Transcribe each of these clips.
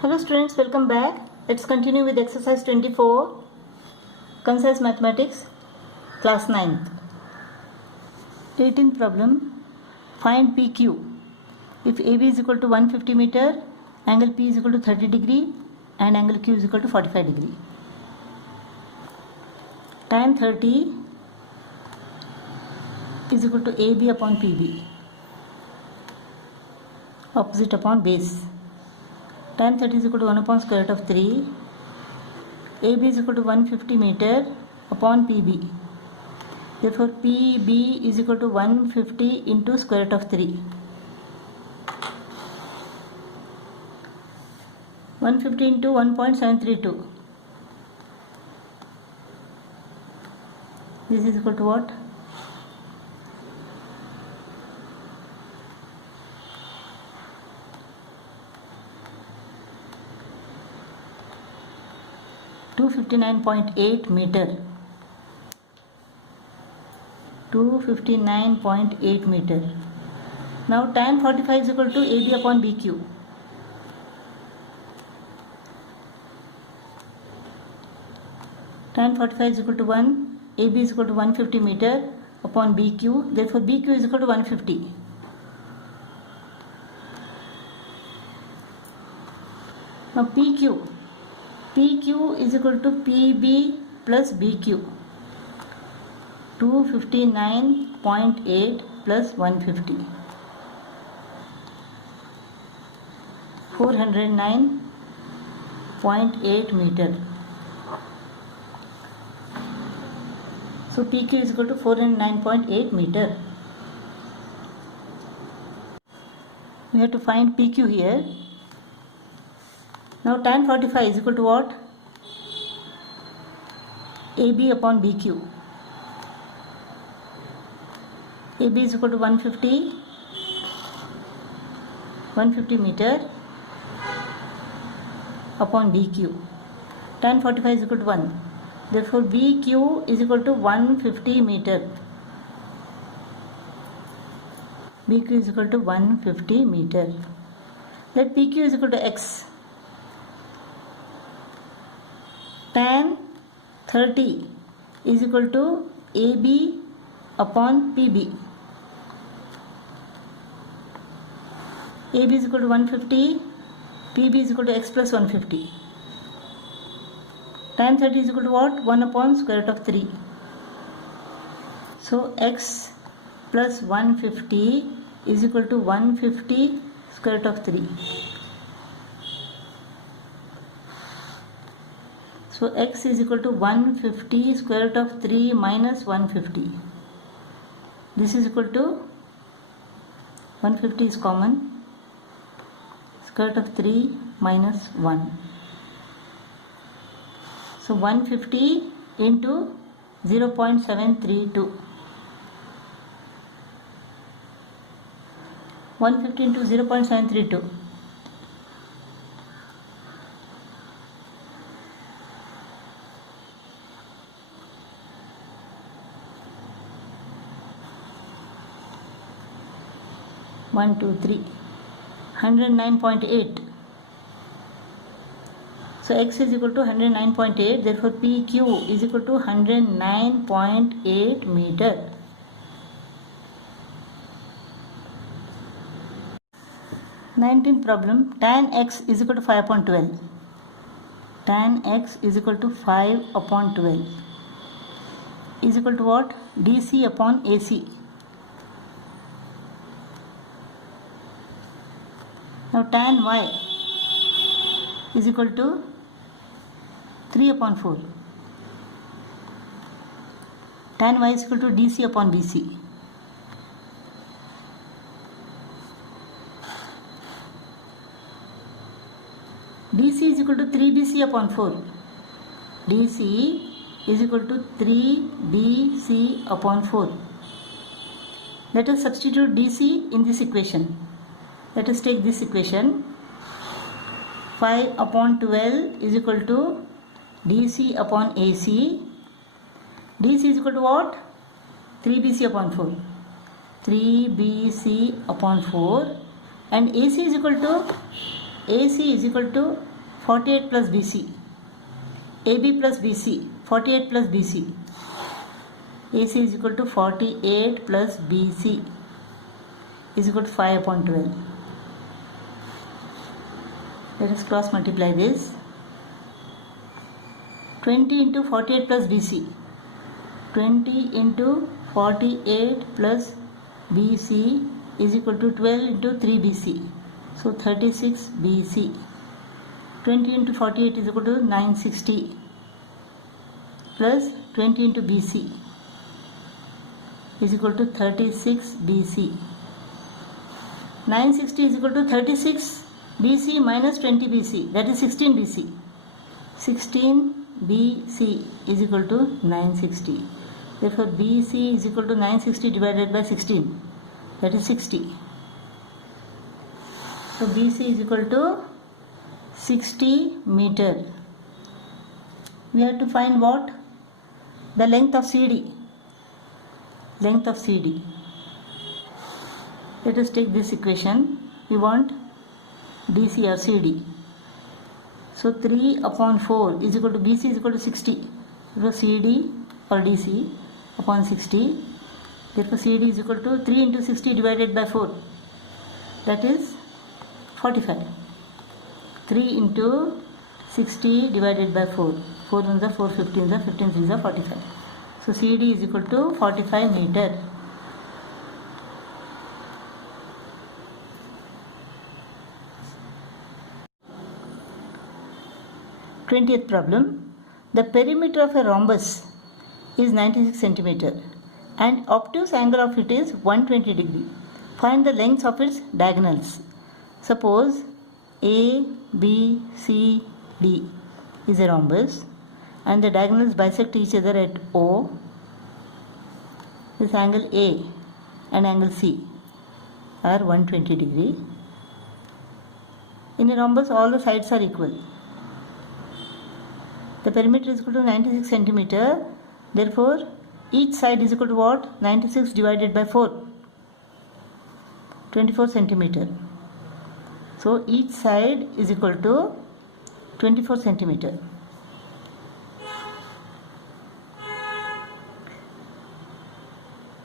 Hello students, welcome back. Let's continue with exercise 24, Concise Mathematics, class 9th. 18th problem, find PQ. If AB is equal to 150 meter, angle P is equal to 30 degree and angle Q is equal to 45 degree. Tan 30 is equal to AB upon PB, opposite upon base. Tan 30 is equal to 1 upon square root of 3. AB is equal to 150 meter upon PB. Therefore, PB is equal to 150 into square root of 3. 150 into 1.732. This is equal to what? 259.8 meter. 259.8 meter. Now tan 45 is equal to AB upon BQ. Tan 45 is equal to 1. AB is equal to 150 meter upon BQ. Therefore, BQ is equal to 150. Now PQ. PQ is equal to PB plus BQ. 259.8 plus 150. 409.8 meter. So PQ is equal to 409.8 meter. We have to find PQ here. Now tan 45 is equal to what? AB upon BQ. AB is equal to 150 meter upon BQ. Tan 45 is equal to 1. Therefore, BQ is equal to 150 meter. BQ is equal to 150 meter. Let PQ is equal to X. Tan 30 is equal to AB upon PB. AB is equal to 150, PB is equal to X plus 150. Tan 30 is equal to what? 1 upon square root of 3. So X plus 150 is equal to 150 square root of 3. So X is equal to 150 square root of 3 minus 150. This is equal to 150 is common. Square root of 3 minus 1. So 150 into 0.732. 150 into 0.732. 109.8. So X is equal to 109.8. Therefore, PQ is equal to 109.8 meter. Nineteenth problem. Tan X is equal to 5 upon 12. Tan X is equal to 5 upon 12. Is equal to what? DC upon AC. Now tan Y is equal to 3 upon 4. Tan Y is equal to DC upon BC. DC is equal to 3BC upon 4. DC is equal to 3BC upon 4. Let us substitute DC in this equation. Let us take this equation. 5 upon 12 is equal to DC upon AC. DC is equal to what? 3BC upon 4. 3BC upon 4. And AC is equal to 48 plus BC. AB plus BC, 48 plus BC. AC is equal to 48 plus BC is equal to 5 upon 12. Let us cross multiply this. 20 into 48 plus BC. 20 into 48 plus BC is equal to 12 into 3 BC. So 36 BC. 20 into 48 is equal to 960 plus 20 into BC is equal to 36 BC. 960 is equal to 36 BC minus 20 BC, that is 16 BC. 16 BC is equal to 960. Therefore BC is equal to 960 divided by 16, that is 60. So BC is equal to 60 meter. We have to find what? The length of CD. Length of CD. Let us take this equation. We want DC or CD. So 3 upon 4 is equal to BC is equal to 60. So CD or DC upon 60. Therefore CD is equal to 3 into 60 divided by 4. That is 45. 3 into 60 divided by 4. 4 ones are 4, 15 are 15, 3 are 45. So CD is equal to 45 meter. Twentieth problem. The perimeter of a rhombus is 96 centimeter and obtuse angle of it is 120 degree. Find the lengths of its diagonals. Suppose A, B, C, D is a rhombus and the diagonals bisect each other at O. This angle A and angle C are 120 degree. In a rhombus all the sides are equal. The perimeter is equal to 96 centimeter. Therefore each side is equal to what? 96 divided by 4. 24 centimeter. So each side is equal to 24 centimeter.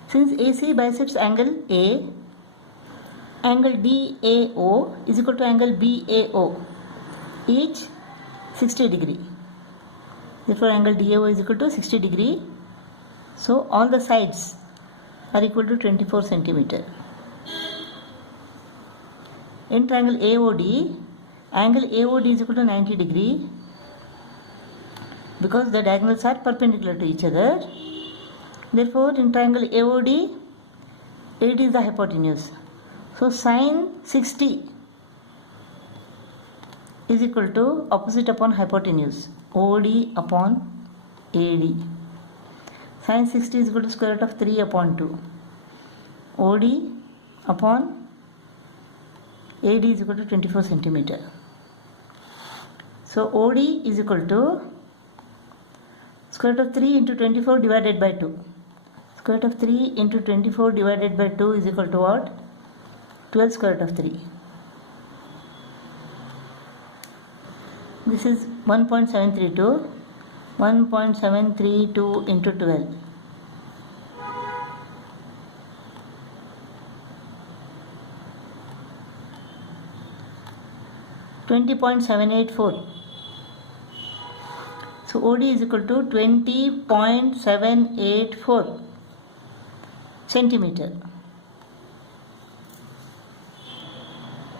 Since AC bisects angle A, angle DAO is equal to angle BAO, each 60 degree. Therefore angle DAO is equal to 60 degree. So all the sides are equal to 24 centimeter. In triangle AOD, angle AOD is equal to 90 degree because the diagonals are perpendicular to each other. Therefore in triangle AOD, 8 is the hypotenuse. So sine 60 is equal to opposite upon hypotenuse, OD upon AD. Sine 60 is equal to square root of 3 upon 2. OD upon AD is equal to 24 centimeter. So OD is equal to square root of 3 into 24 divided by 2. Square root of 3 into 24 divided by 2 is equal to what? 12 square root of 3. This is 1.732. 1.732 into 12. $20.784. So OD is equal to 20.784 centimeter.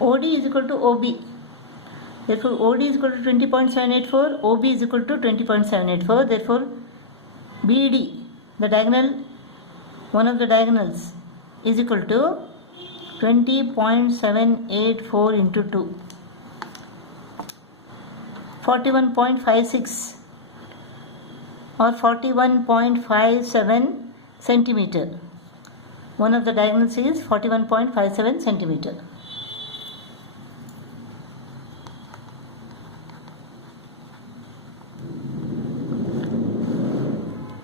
OD is equal to OB. Therefore OD is equal to 20.784, OB is equal to 20.784. Therefore BD, the diagonal, one of the diagonals, is equal to 20.784 into 2. 41.56 or 41.57 centimeter. One of the diagonals is 41.57 centimeter.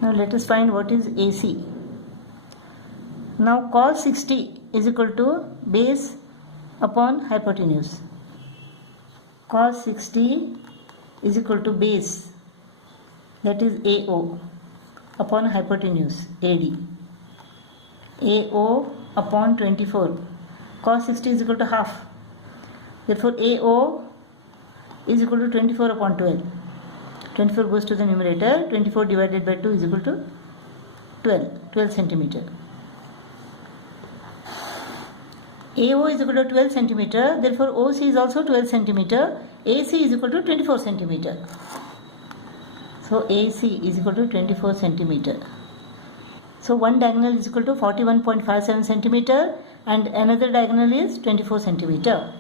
Now let us find what is AC. Now cos 60 is equal to base upon hypotenuse. Cos 60 is equal to base, that is AO, upon hypotenuse AD. AO upon 24. Cos 60 is equal to half. Therefore AO is equal to 24 upon 12. 24 goes to the numerator. 24 divided by 2 is equal to 12 centimeter. AO is equal to 12 centimeter. Therefore OC is also 12 centimeter. AC is equal to 24 centimeter. So AC is equal to 24 centimeter. So one diagonal is equal to 41.57 centimeter and another diagonal is 24 centimeter.